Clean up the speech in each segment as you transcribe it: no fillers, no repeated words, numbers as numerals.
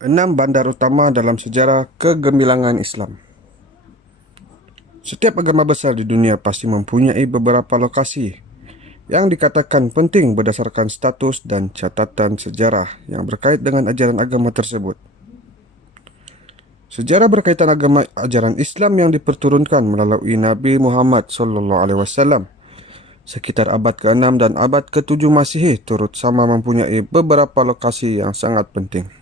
6 bandar utama dalam sejarah kegemilangan Islam. Setiap agama besar di dunia pasti mempunyai beberapa lokasi yang dikatakan penting berdasarkan status dan catatan sejarah yang berkait dengan ajaran agama tersebut. Sejarah berkaitan agama ajaran Islam yang diperturunkan melalui Nabi Muhammad SAW sekitar abad ke-6 dan abad ke-7 Masihi turut sama mempunyai beberapa lokasi yang sangat penting.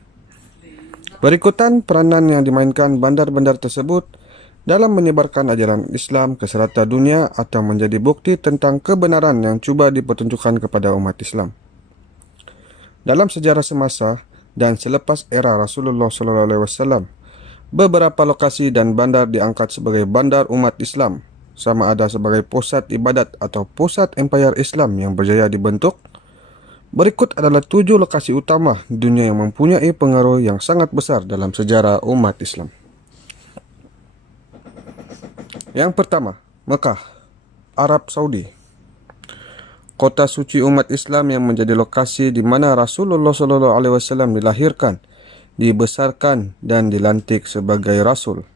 Berikutan peranan yang dimainkan bandar-bandar tersebut dalam menyebarkan ajaran Islam ke serata dunia atau menjadi bukti tentang kebenaran yang cuba dipertunjukkan kepada umat Islam. Dalam sejarah semasa dan selepas era Rasulullah SAW, beberapa lokasi dan bandar diangkat sebagai bandar umat Islam, sama ada sebagai pusat ibadat atau pusat empayar Islam yang berjaya dibentuk. Berikut adalah 7 lokasi utama di dunia yang mempunyai pengaruh yang sangat besar dalam sejarah umat Islam. Yang pertama, Mekah, Arab Saudi. Kota suci umat Islam yang menjadi lokasi di mana Rasulullah SAW dilahirkan, dibesarkan dan dilantik sebagai Rasul.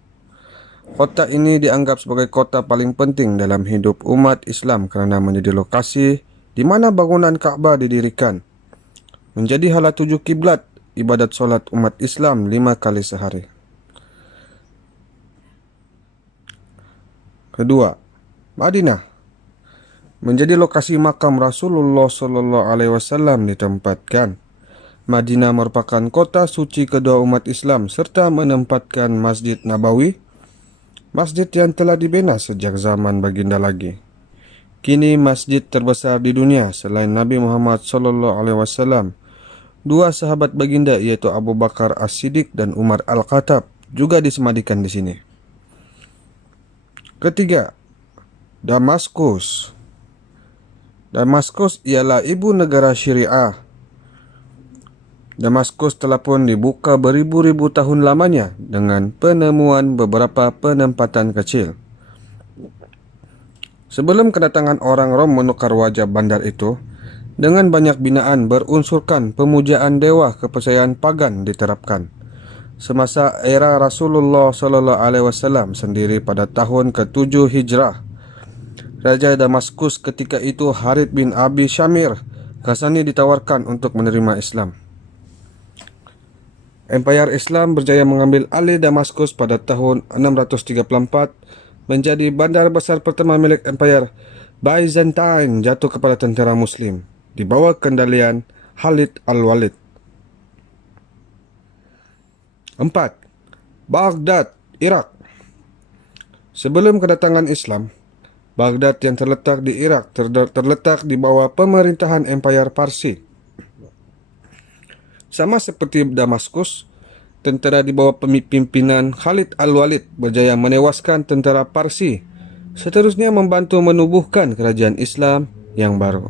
Kota ini dianggap sebagai kota paling penting dalam hidup umat Islam kerana menjadi lokasi di mana bangunan Kaabah didirikan, menjadi hala tuju kiblat ibadat solat umat Islam 5 kali sehari. Kedua, Madinah, menjadi lokasi makam Rasulullah SAW ditempatkan. Madinah merupakan kota suci kedua umat Islam serta menempatkan Masjid Nabawi, masjid yang telah dibina sejak zaman baginda lagi. Kini masjid terbesar di dunia selain Nabi Muhammad SAW. 2 sahabat baginda iaitu Abu Bakar As-Siddiq dan Umar Al-Khattab juga disemadikan di sini. Ketiga, Damaskus. Damaskus ialah ibu negara Syariah. Damaskus telah pun dibuka beribu-ribu tahun lamanya dengan penemuan beberapa penempatan kecil. Sebelum kedatangan orang Rom menukar wajah bandar itu, dengan banyak binaan berunsurkan pemujaan dewa kepercayaan pagan diterapkan. Semasa era Rasulullah SAW sendiri pada tahun ke-7 Hijrah, Raja Damaskus ketika itu Harith bin Abi Syamir Ghazani ditawarkan untuk menerima Islam. Empayar Islam berjaya mengambil alih Damaskus pada tahun 634, menjadi bandar besar pertama milik Empayar Byzantine jatuh kepada tentera Muslim di bawah kendalian Khalid Al-Walid. 4. Baghdad, Iraq. Sebelum kedatangan Islam, Baghdad yang terletak di Iraq terletak di bawah pemerintahan Empayar Parsi. Sama seperti Damaskus, tentera di bawah pimpinan Khalid Al-Walid berjaya menewaskan tentera Parsi, seterusnya membantu menubuhkan kerajaan Islam yang baru.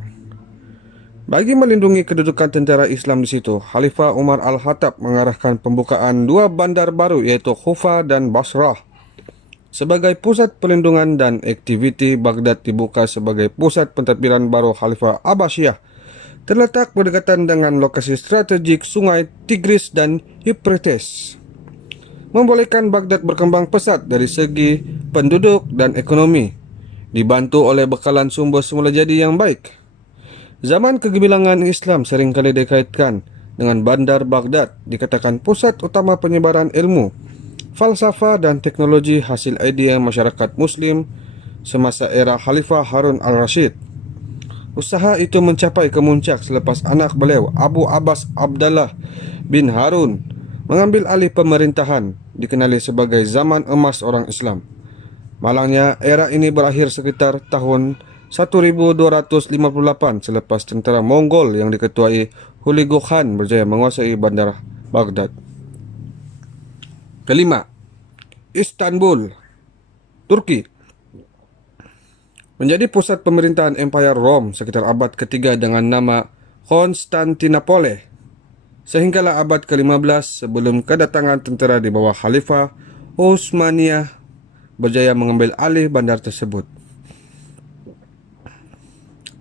Bagi melindungi kedudukan tentera Islam di situ, Khalifah Umar Al-Khattab mengarahkan pembukaan 2 bandar baru iaitu Kufa dan Basrah. Sebagai pusat perlindungan dan aktiviti, Baghdad dibuka sebagai pusat pentadbiran baru Khalifah Abbasiyah. Terletak berdekatan dengan lokasi strategik sungai Tigris dan Euphrates, membolehkan Baghdad berkembang pesat dari segi penduduk dan ekonomi, dibantu oleh bekalan sumber semula jadi yang baik. Zaman kegemilangan Islam seringkali dikaitkan dengan bandar Baghdad, dikatakan pusat utama penyebaran ilmu, falsafah dan teknologi hasil idea masyarakat Muslim semasa era Khalifah Harun al-Rashid. Usaha itu mencapai kemuncak selepas anak beliau Abu Abbas Abdallah bin Harun mengambil alih pemerintahan, dikenali sebagai zaman emas orang Islam. Malangnya era ini berakhir sekitar tahun 1258 selepas tentera Mongol yang diketuai Hulagu Khan berjaya menguasai bandar Baghdad. Kelima, Istanbul, Turki. Menjadi pusat pemerintahan Empayar Rom sekitar abad ke-3 dengan nama Konstantinopole, sehinggalah abad ke-15 sebelum kedatangan tentera di bawah Khalifah Utsmaniyah berjaya mengambil alih bandar tersebut.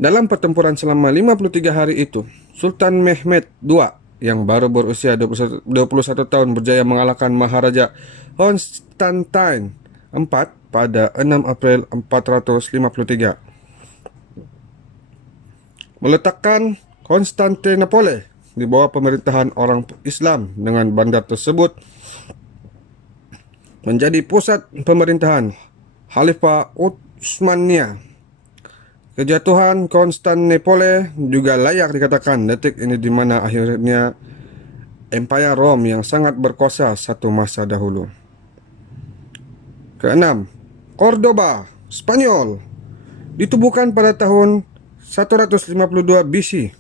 Dalam pertempuran selama 53 hari itu, Sultan Mehmed II yang baru berusia 21 tahun berjaya mengalahkan Maharaja Konstantin IV pada 6 April 453, meletakkan Konstantinopel di bawah pemerintahan orang Islam, dengan bandar tersebut menjadi pusat pemerintahan Khalifah Utsmaniyah. Kejatuhan Konstantinopel juga layak dikatakan detik ini di mana akhirnya Empire Rome yang sangat berkuasa satu masa dahulu. Keenam, Cordoba, Spanyol, ditubuhkan pada tahun 152 BC.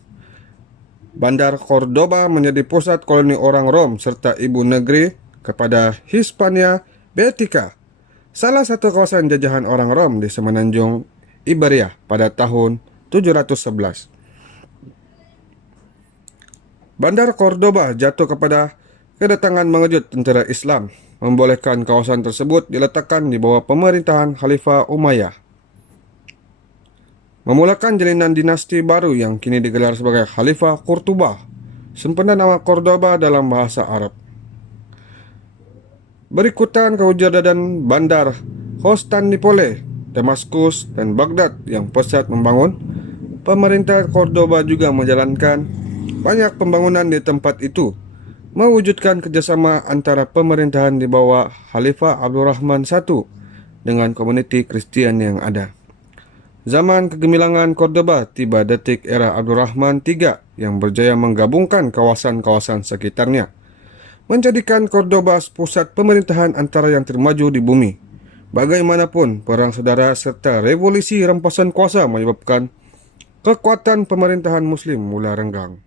Bandar Cordoba menjadi pusat koloni orang Rom serta ibu negeri kepada Hispania Beotica, salah satu kawasan jajahan orang Rom di semenanjung Iberia pada tahun 711. Bandar Cordoba jatuh kepada kedatangan mengejut tentara Islam, membolehkan kawasan tersebut diletakkan di bawah pemerintahan Khalifah Umayyah, memulakan jalinan dinasti baru yang kini digelar sebagai Khalifah Qurtubah, sempena nama Cordoba dalam bahasa Arab. Berikutan kewujudan bandar Konstantinopel, Damaskus, dan Baghdad yang pesat membangun, pemerintah Cordoba juga menjalankan banyak pembangunan di tempat itu, mewujudkan kerjasama antara pemerintahan di bawah Khalifah Abdurrahman I dengan komuniti Kristen yang ada. Zaman kegemilangan Cordoba tiba detik era Abdurrahman III yang berjaya menggabungkan kawasan-kawasan sekitarnya, menjadikan Cordoba pusat pemerintahan antara yang termaju di bumi. Bagaimanapun, perang saudara serta revolusi rampasan kuasa menyebabkan kekuatan pemerintahan Muslim mula renggang.